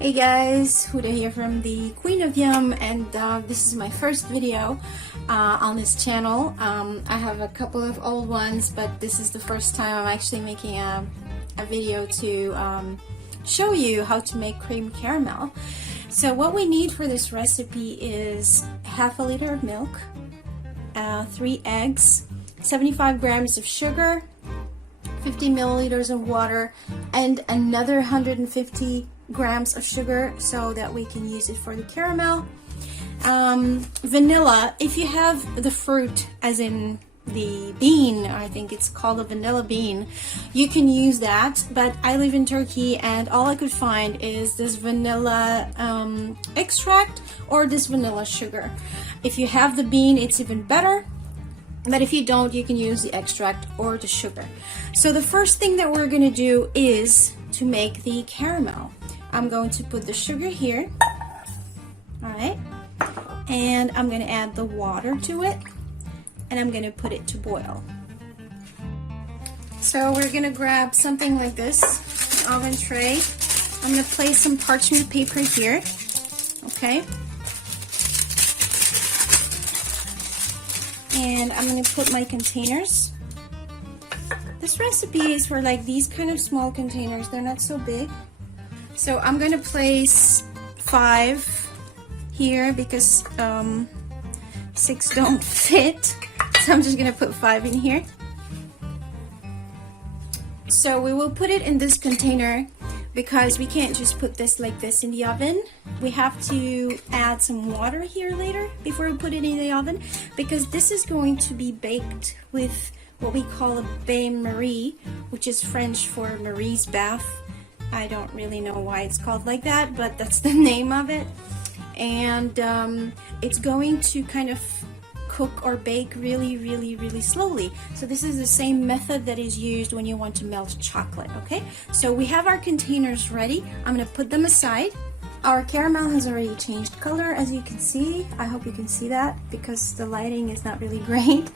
Hey guys, Huda here from the Queen of Yum, and this is my first video on this channel. I have a couple of old ones, but this is the first time I'm actually making a video to show you how to make cream caramel. So what we need for this recipe is half a liter of milk, 3 eggs, 75 grams of sugar, 50 milliliters of water, and another 150 grams of sugar so that we can use it for the caramel. Vanilla, if you have the fruit, as in the bean, I think it's called a vanilla bean, you can use that, but I live in Turkey and all I could find is this vanilla extract or this vanilla sugar. If you have the bean, it's even better. But if you don't, you can use the extract or the sugar. So the first thing that we're going to do is to make the caramel. I'm going to put the sugar here, alright, and I'm going to add the water to it, and I'm going to put it to boil. So we're going to grab something like this, an oven tray. I'm going to place some parchment paper here, okay, and I'm going to put my containers. This recipe is for like these kind of small containers, they're not so big. So I'm going to place 5 here because 6 don't fit. So I'm just going to put 5 in here. So we will put it in this container because we can't just put this like this in the oven. We have to add some water here later before we put it in the oven, because this is going to be baked with what we call a bain-marie, which is French for Marie's bath. I don't really know why it's called like that, but that's the name of it. And it's going to kind of cook or bake really slowly. So this is the same method that is used when you want to melt chocolate, okay? So we have our containers ready. I'm gonna put them aside. Our caramel has already changed color, as you can see. I hope you can see that because the lighting is not really great,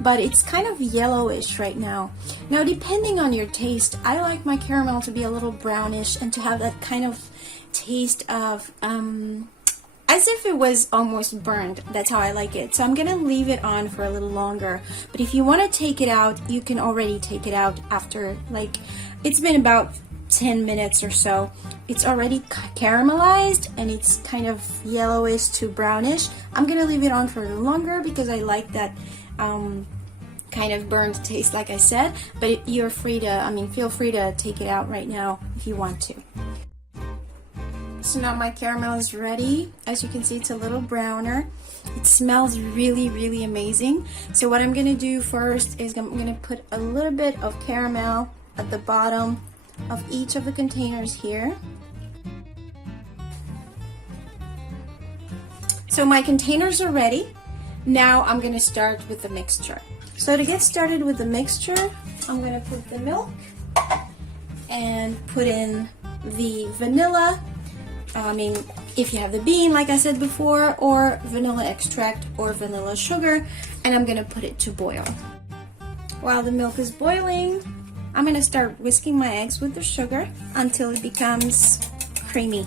but it's kind of yellowish right now. Now, depending on your taste, I like my caramel to be a little brownish and to have that kind of taste of as if it was almost burned. That's how I like it. So I'm gonna leave it on for a little longer, but if you want to take it out, you can already take it out after, like, it's been about 10 minutes or so. It's already caramelized and it's kind of yellowish to brownish. I'm gonna leave it on for a little longer because I like that kind of burnt taste, like I said, but you're free to, feel free to take it out right now if you want to. So now my caramel is ready. As you can see, it's a little browner. It smells really amazing. So what I'm gonna do first is I'm gonna put a little bit of caramel at the bottom of each of the containers here. So my containers are ready. Now I'm going to start with the mixture. So to get started with the mixture, I'm going to put the milk and put in the vanilla. If you have the bean, like I said before, or vanilla extract or vanilla sugar, and I'm going to put it to boil. While the milk is boiling, I'm going to start whisking my eggs with the sugar until it becomes creamy.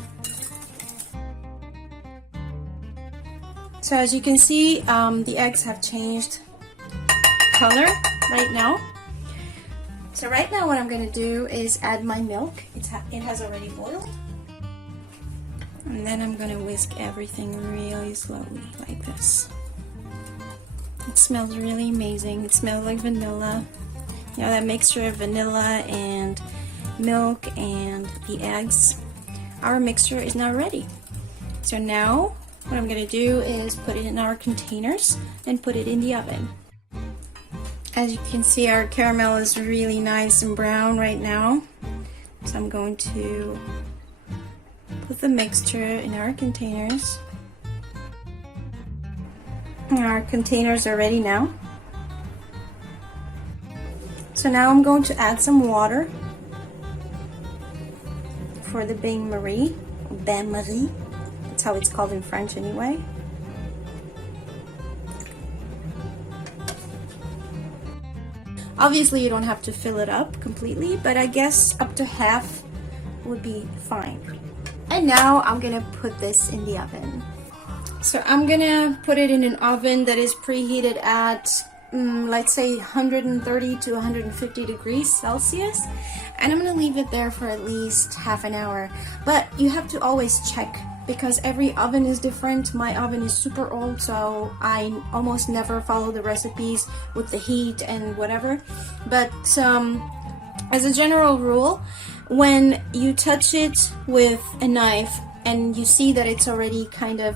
So as you can see, the eggs have changed color right now. So right now what I'm going to do is add my milk. It has already boiled. And then I'm going to whisk everything really slowly like this. It smells really amazing. It smells like vanilla. You know, that mixture of vanilla and milk and the eggs. Our mixture is now ready. So now what I'm going to do is put it in our containers and put it in the oven. As you can see, our caramel is really nice and brown right now. So I'm going to put the mixture in our containers. And our containers are ready now. So now I'm going to add some water for the bain-marie. Bain-marie. That's how it's called in French anyway. Obviously you don't have to fill it up completely, but I guess up to half would be fine. And now I'm gonna put this in the oven. So I'm gonna put it in an oven that is preheated at let's say 130 to 150 degrees Celsius, and I'm gonna leave it there for at least half an hour. But you have to always check because every oven is different. My oven is super old, so I almost never follow the recipes with the heat and whatever. But as a general rule, when you touch it with a knife and you see that it's already kind of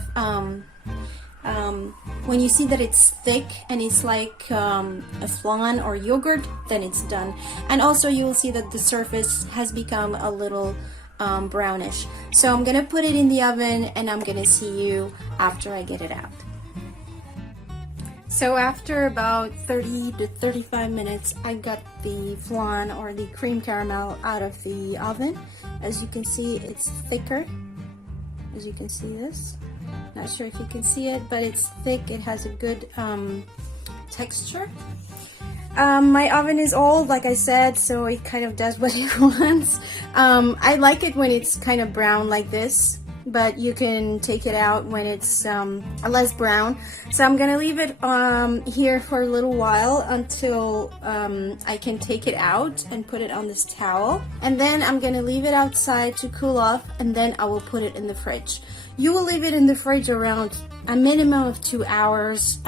when you see that it's thick and it's like a flan or yogurt, then it's done. And also you will see that the surface has become a little brownish. So I'm gonna put it in the oven and I'm gonna see you after I get it out. So after about 30 to 35 minutes, I got the flan or the cream caramel out of the oven. As you can see, it's thicker. As you can see this. Not sure if you can see it, but it's thick. It has a good texture. My oven is old, like I said, so it kind of does what it wants. I like it when it's kind of brown like this, but you can take it out when it's less brown. So I'm gonna leave it here for a little while until I can take it out and put it on this towel. And then I'm gonna leave it outside to cool off, and then I will put it in the fridge. You will leave it in the fridge around a minimum of 2 hours,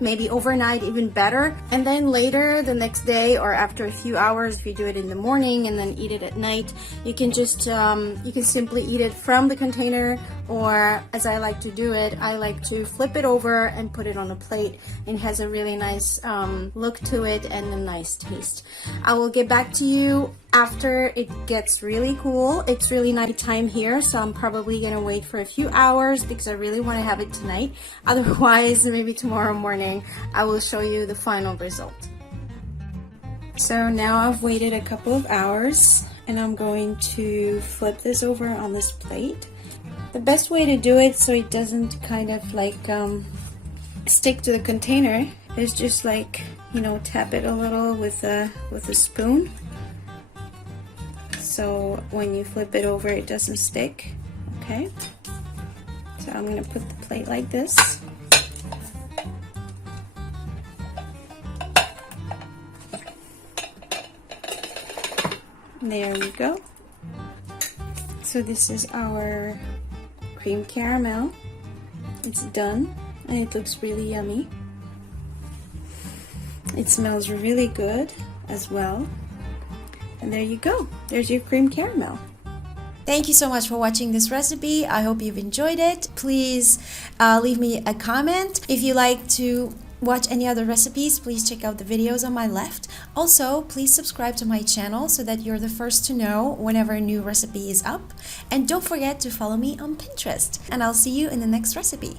maybe overnight, even better. And then later, the next day or after a few hours, if you do it in the morning and then eat it at night, you can just, you can simply eat it from the container, or as I like to do it, I like to flip it over and put it on a plate. It has a really nice look to it and a nice taste. I will get back to you after it gets really cool. It's really night time here, so I'm probably gonna wait for a few hours because I really want to have it tonight. Otherwise, maybe tomorrow morning I will show you the final result. So now I've waited a couple of hours and I'm going to flip this over on this plate. The best way to do it so it doesn't kind of like stick to the container is just like, you know, tap it a little with a spoon. So when you flip it over, it doesn't stick. Okay. So I'm gonna put the plate like this. There we go. So this is our cream caramel. It's done and it looks really yummy. It smells really good as well. And there you go. There's your cream caramel. Thank you so much for watching this recipe. I hope you've enjoyed it. Please leave me a comment. If you like to watch any other recipes, please check out the videos on my left. Also, please subscribe to my channel so that you're the first to know whenever a new recipe is up. And don't forget to follow me on Pinterest. And I'll see you in the next recipe.